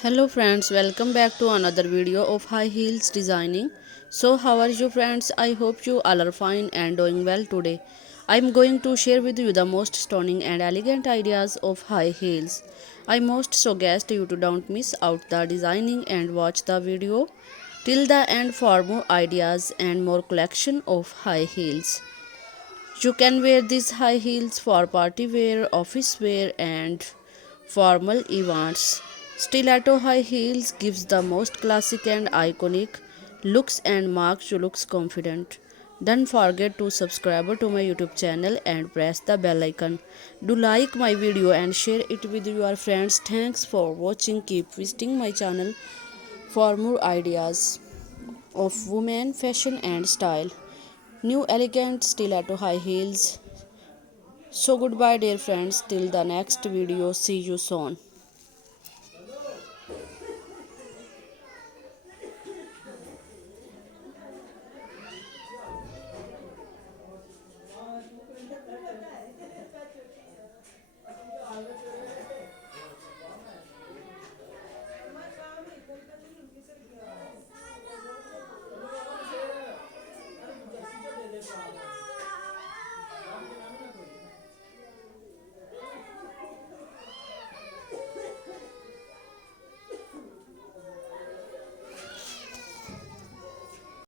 Hello friends, welcome back to another video of high heels designing. So how are you friends? I hope you all are fine and doing well today. I am going to share with you the most stunning and elegant ideas of high heels. I most suggest you to don't miss out the designing and watch the video till the end for more ideas and more collection of high heels. You can wear these high heels for party wear, office wear and formal events. Stiletto high heels gives the most classic and iconic looks and makes you looks confident. Don't forget to subscribe to my YouTube channel and press the bell icon. Do like my video and share it with your friends. Thanks for watching. Keep visiting my channel for more ideas of women fashion and style. New elegant stiletto high heels. So goodbye dear friends till the next video. See you soon.